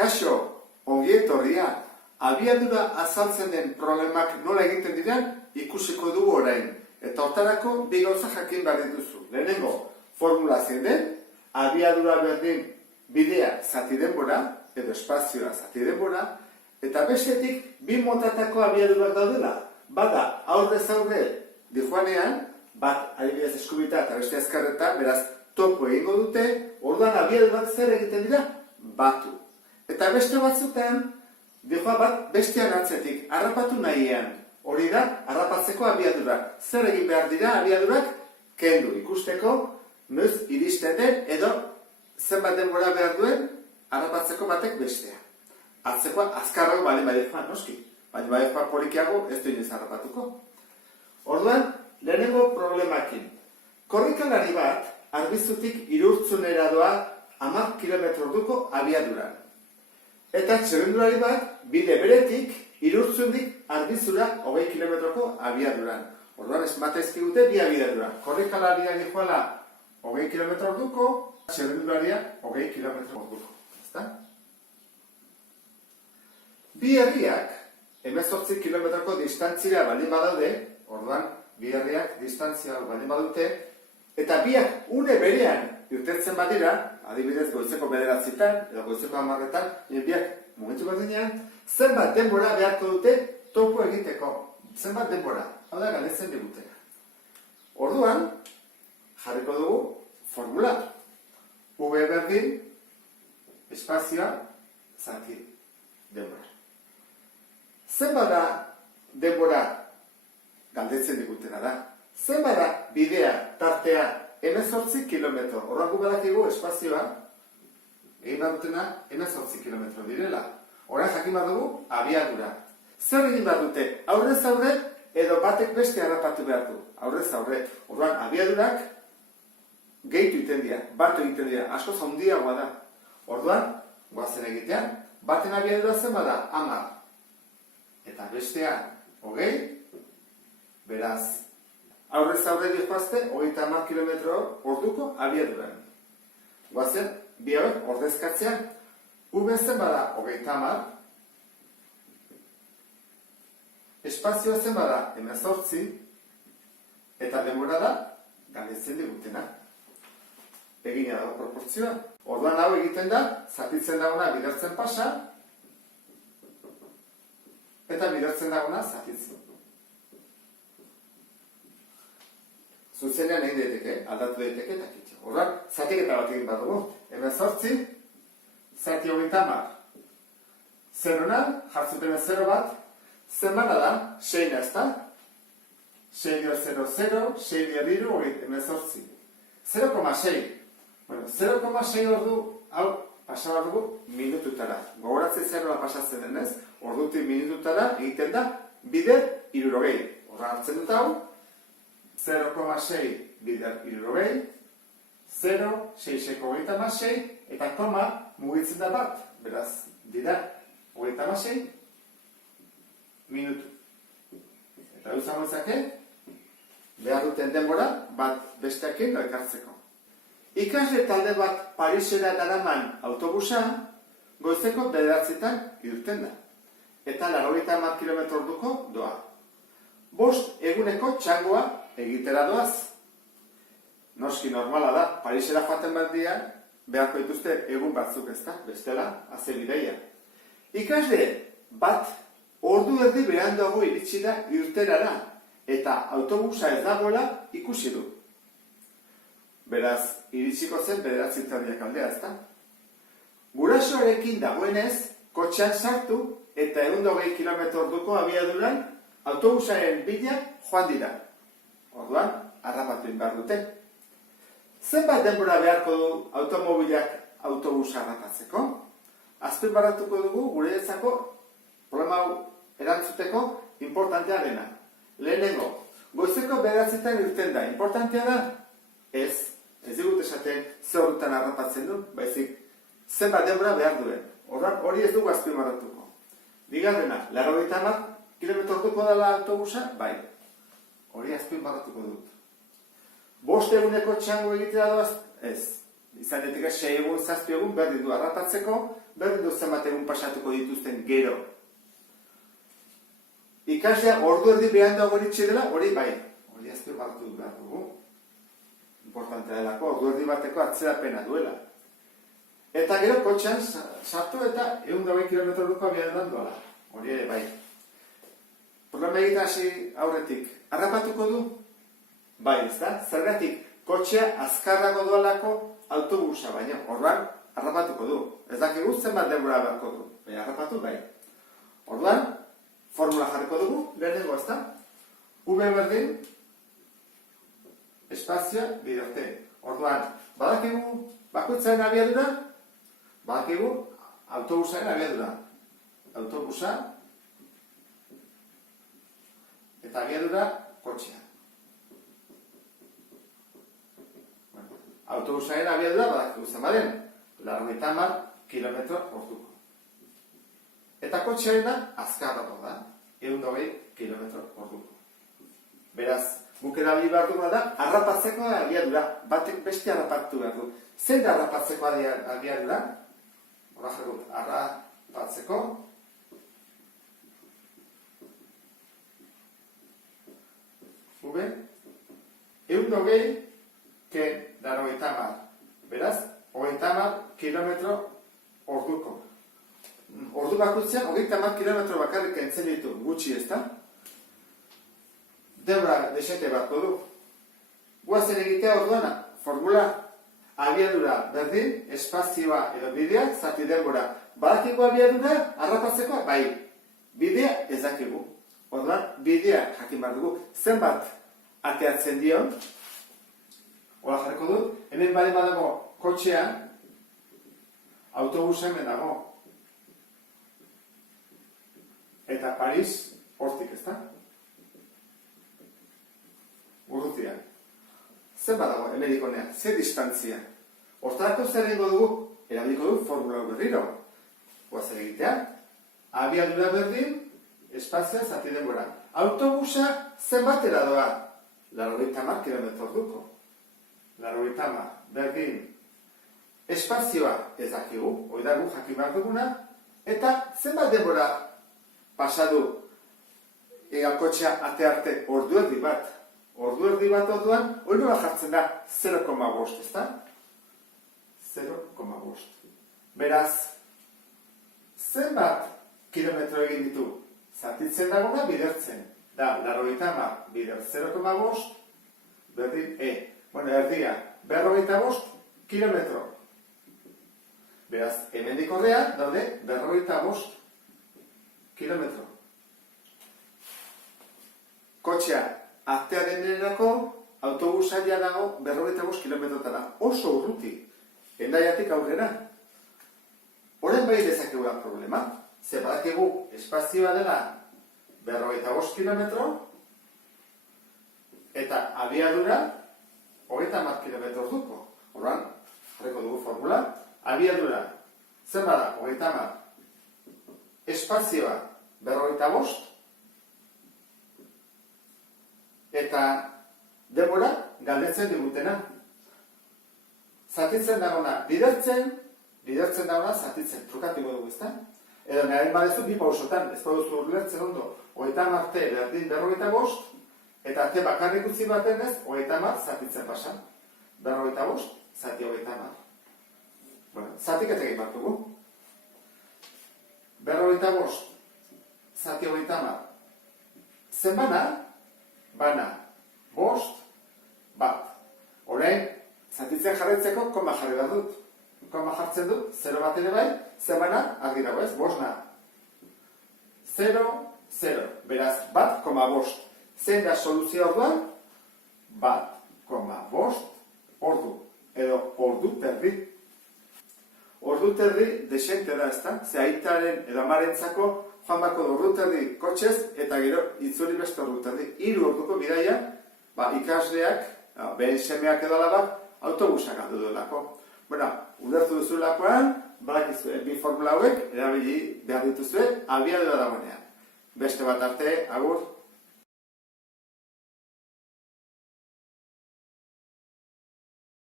Kaixo, ongi etorria, abiadura azaltzen den problemak nola egiten diren ikusiko dugu orain. Eta hortarako bi gauza jakin behar dituzu. Lehenengo, formula zein den, abiadura berdin bidea zati denbora, edo espazioa zati denbora, eta bestetik bi motatako abiadurak daudela. Bada, aurrez aurre dijoanean, bat adibidez eskubita eta beste azkarreta, beraz topo egingo dute, orduan abiadurak zer egiten dira? Batu. Eta beste batzutan, dijoa bat bestean atzetik, harrapatu nahian. Hori da, harrapatzeko abiadura. Zer egin behar dira abiadurak? Kendu ikusteko, noiz iristen den, edo zenbat denbora behar duen, harrapatzeko batek bestea. Atzekoa azkarrago bale badejoa, noski. Baina badejoa polikiago ez du inoiz harrapatuko. Orduan, lehenengo problemakin. Korrikalari bat, Arbizutik Irurtzunera doa 10 km orduko abiaduran. Eta txirrindulari bat, bide beretik, Irurtzundik Arbizura 20 kilometroko abiaduran. Orduan, esmatezkigute bi abiadura. Korrikalaria dijoala 20 km orduko, txirrindularia 20 km orduko. Ezta? Bi herriak, 18 kilometroko distantzira baldin badaude, orduan, bi herriak distantzia baldin badute, eta biak une berean irtetzen badira, adibidez goizeko 9:00 edo goizeko 10:00, biak momentu berdinean, zenbat denbora beharko dute topo egiteko. Zenbat denbora, hau da galdetzen digutena. Orduan, jarriko dugu formula. V berdin, espazioa, zati, denbora. Zenbat da denbora galdetzen digutena da? Zenbat da bidea, tartea, 18 kilometro. Horrango badakigu espazioa, egin badutena 18 kilometro direla. Horan jakin badugu, abiadura. Zer egin badute? Aurrez aurre, edo batek beste harrapatu behar du. Aurrez aurre. Orduan, abiadurak gehitu egiten dira, batu egiten dira, asko zaundiagoa da. Orduan, goazen egitean, baten abiadura zen bada, 10. Eta bestea, 20, beraz, aurrez aurre dihoazte, 30 kilometro orduko abiaduran. Goazen, bi hauek ordezkatzea, zen bada 30, espazioa zen bada 18, eta denbora da, galdetzen digutena. Egina dago proportzioa. Orduan hau egiten da, zatitzen dagoena bidertzen pasa, eta bidertzen dagoena zatitzen. Zuzenean egin daiteke, aldatu daiteke eta kitxo. Orduan, zatiketa bat egin badugu. 18, zati 30. Zerona, jartzupena 0 bat, zenbana da, 6 ezta? 6 dio 0, 0, 6 dio diru, 18. 0,6. Bueno, 0,6 ordu, hau, pasaba dugu minututara. Gogoratzen zerroa pasatzen denez, ordutik minututara egiten da, bider 60. Horra hartzen dut hau, 0,6 bider 60, 0, 6eko 36, eta koma mugitzen da bat, beraz, dira, 36 minutu. Eta duzango ezake, behar duten denbora, bat besteakin elkartzeko. Ikasle talde bat Parisera daraman autobusa, goizeko 9:00 irten da. Eta 80 km orduko doa. 5 eguneko txangoa egitera doaz. Noski normala da, Parisera joaten bat dia, beharko dituzte egun batzuk ezta, bestela, haze bideia. Ikasle bat ordu erdi beranduago iritsi da irterara, eta autobusa ez dagoela ikusi du. Beraz, iritsiko zen 9:00 aldea, ezta? Gurasoarekin dagoenez, kotxean sartu eta 120 km orduko abiaduran autobusaren bila joan dira. Orduan, harrapatu behar dute. Zenbat denbora beharko du automobilak autobusa harrapatzeko? Azpimarratuko dugu guretzako problema hau erantzuteko importantea dena. Lehenengo, goizeko 9:00 irten da. Importantea da? Ez digut esaten zer horretan harrapatzen du, baizik zenbat denbora behar duen. Hori ez dugu azpimarratuko. Bigarrena, 80 km orduko dela autobusa, bai. Hori azpimarratuko dut. 5 eguneko txango egitea doaz? Ez. izan daiteke 6 egun, 7 egun, berdin du harrapatzeko, berdin du zenbat egun pasatuko dituzten gero. Ikaslea ordu erdi beranduago iritsi dela, hori bai, hori azpimarratu behar dugu. Importantea delako, ordu erdi bateko atzerapena duela. Eta gero kotxean sartu eta 120 km/h abiaduran doala. Hori ere bai. Problema egiten hasi aurretik, harrapatuko du? Bai, ez da? Zergatik, kotxea azkarrago doalako autobusa, baina orduan harrapatuko du. Ez dakigu zenbat denbora beharko du. Baina harrapatu, bai. Orduan, formula jarriko dugu, lehenengo, ez da? V berdin, espazioa bidarte. Orduan, badakigu bakoitzaren abiadura, badakigu autobusaren abiadura. Autobusa eta abiadura kotxea. Autobusaren abiadura badakigu zenbaden, 80 km/h. Eta kotxearena azkarrago da, 120 km/h. Beraz, guk erabili behar duguna da, harrapatzeko abiadura, batek beste harrapatu behar du. Zein da harrapatzeko abiadura? Hora jarrut, harrapatzeko. V, 120 ke 80. Beraz, 80 km/h. Ordu bakoitzean, 30 km bakarrik entzen ditu, gutxi ez da? Denbora desente batko du. Guazen egitea orduana, formula abiadura berdin, espazioa edo bidea, zati denbora. Badakigu abiadura, harrapatzekoa, bai. Bidea ez dakigu. Orduan, bidea jakin behar dugu. Zenbat ateatzen dion, hola jarriko dut, hemen bale badago kotxean, autobusa hemen dago. Eta Paris, hortik, ez da? Urrutia. Zer badago, emerikonean, zer distantzia. Hortarako zer egingo dugu, erabiliko dugu formula berriro. Guazen egitea, abiadura berdin, espazioa zati denbora. Autobusa zenbatera doa? 80 km/h. 80 berdin. Espazioa ez dakigu, hori da gu jakin behar duguna, eta zenbat denbora pasadu kotxea ate arte ordu erdi bat. Ordu erdi bat orduan, hori nola jartzen da 0,5, ez da? 0,5. Beraz, zenbat kilometro egin ditu? Zatitzen dagona bidertzen. Da, 80 bider 0,5, berdin Bueno, erdia, 45 kilometro. Beraz, hemendik horrean daude 45 kilometro. Kotxea atearen erako autobusaia dago 45 kilometrotara. Oso urruti. Hendaiatik aurrera. Horren bai dezakegula problema. Ze badakigu espazioa dela 45 kilometro eta abiadura 30 kilometro orduko. Horran, jarriko dugu formula. Abiadura, zen bada, 30. Espazioa, 45. Eta denbora, galdetzen digutena. Zatitzen dagona, bidertzen dagona, zatitzen. Trukatiko dugu, ezta? Edo nahi badezu bi pausotan, ez baduzu urlertzen ondo, 30 berdin 45, eta arte bakarrik utzi baten ez, 30 zatitzen pasan. 45, zati 30. Bueno, zatik eta egin bat dugu. 45, zati 30. Zen bana? Bana. 5, bat. Orain, zatitzen jarraitzeko, koma jarri bat dut. Koma jartzen dut, 0 bat ere bai, zen bana, argi dago ez, 5 na. 0, 0. Beraz, bat, koma 5. Zein da soluzioa orduan? Bat, koma 5 ordu. Edo ordu terdi. Ordu terdi desente da, ezta? Ze aitaren edo amarentzako joan bako da ordu terdi kotxez eta gero itzuli beste ordu terdi. 3 orduko bidaia, ikasleak, behen semeak edo alabak, autobusak aldu duelako. Bueno, ulertu duzulakoan, badakizue, bi formula hauek erabili behar dituzue, abiadura dagoenean. Beste bat arte, agur.